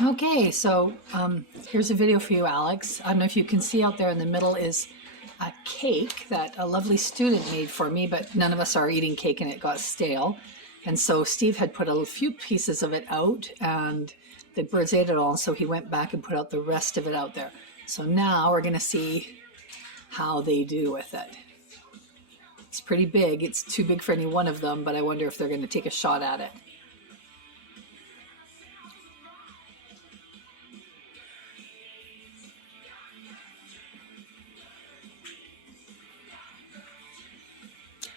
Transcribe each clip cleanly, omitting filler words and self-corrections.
Okay, so here's a video for you, Alex. I don't know if you can see out there in the middle is a cake that a lovely student made for me, but none of us are eating cake and it got stale. And so Steve had put a few pieces of it out and the birds ate it all. So he went back and put out the rest of it out there. So now we're going to see how they do with it. It's pretty big. It's too big for any one of them, but I wonder if they're going to take a shot at it.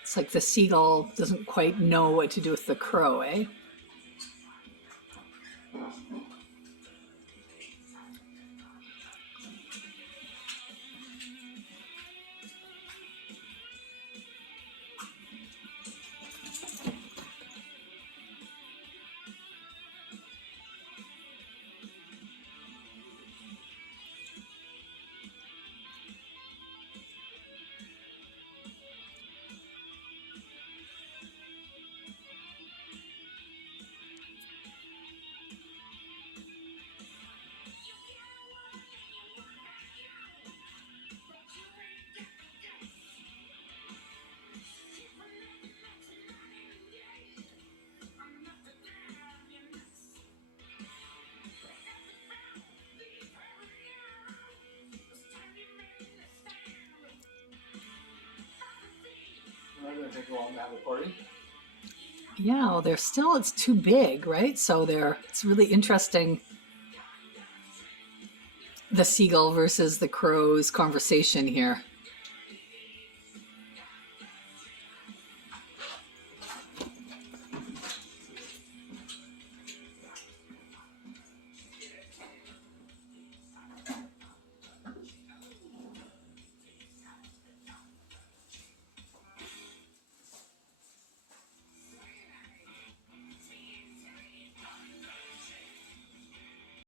It's like the seagull doesn't quite know what to do with the crow, eh? I'm going to take a long have a party. Yeah, well, they're still, it's too big, right? So it's really interesting, the seagull versus the crow's conversation here.